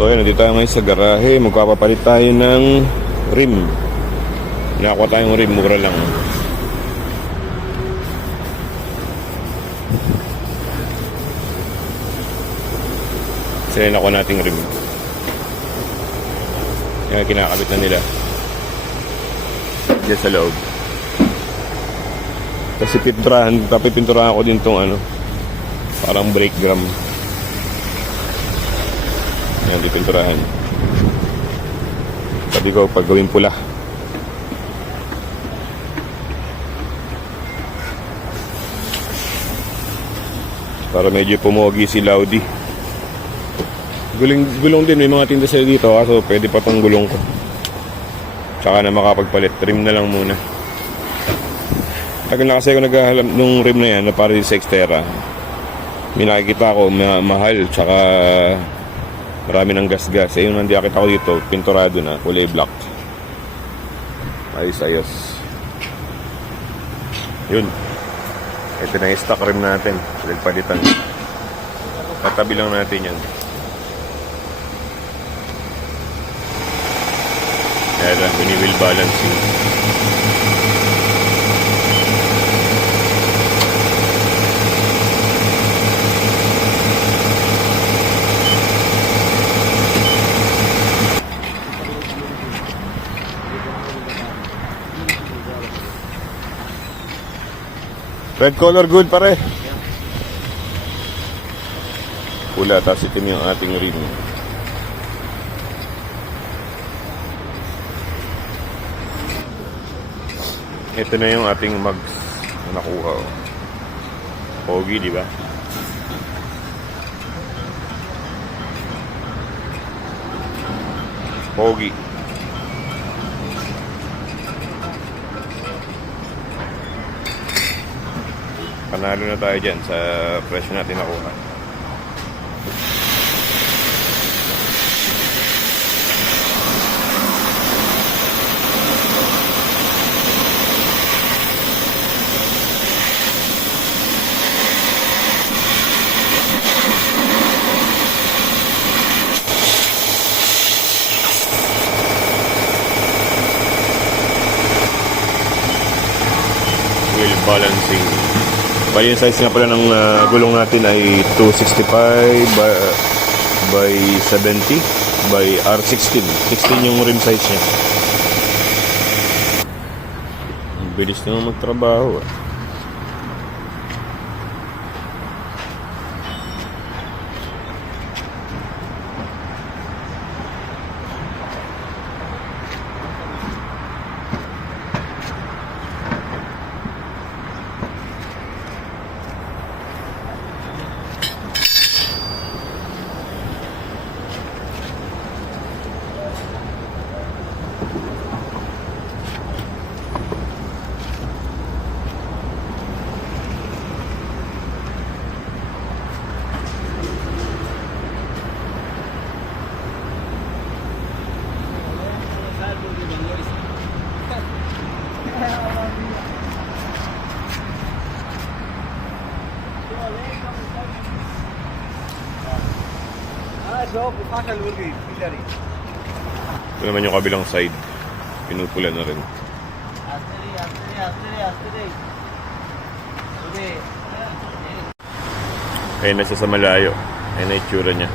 So ayun, nandito tayo ngayon sa garahe. Magpapapalit tayo ng rim. Nakakuha tayong rim, mura lang. Sila nakuha nating rim. Yan, kinakabit na nila diyan sa loob. Kasi pipinturahan ko din tong ano, parang brake drum. Yan, pipinturahan. Sabi ko, pag gawin pula. Para medyo pumogi si Laudi. Gulong din, may mga tinda sila dito, kaso pwede pa tong gulong ko. Tsaka na makapagpalit, rim na lang muna. Tagal na kasi ako naghahanap nung rim na yan, na para sa Xterra. May nakikita ko, mahal, tsaka marami ng gas-gas. Eh, yung nakita ko dito, pinturado na, kulay black. Ayos. Yun. Ito na yung stock rim natin. Palitan. Tatabi lang natin yan. Kaya lang, wheel balancing. Red color good pare. Pula, tapos itim yung ating rim. Ito na yung ating mags na nakuha. Pogi, di ba? Pogi. Panalo na tayo dyan sa presyo natin nakuha. Wheel balancing. Bali yung size nga pala ng gulong natin ay 265 by 70 by R16. 16 yung rim size niya. Ang bilis naman magtrabaho. Ito naman yung kabilang side. Pinupula na rin. Ayun na siya sa malayo. Ayun na itsura niya.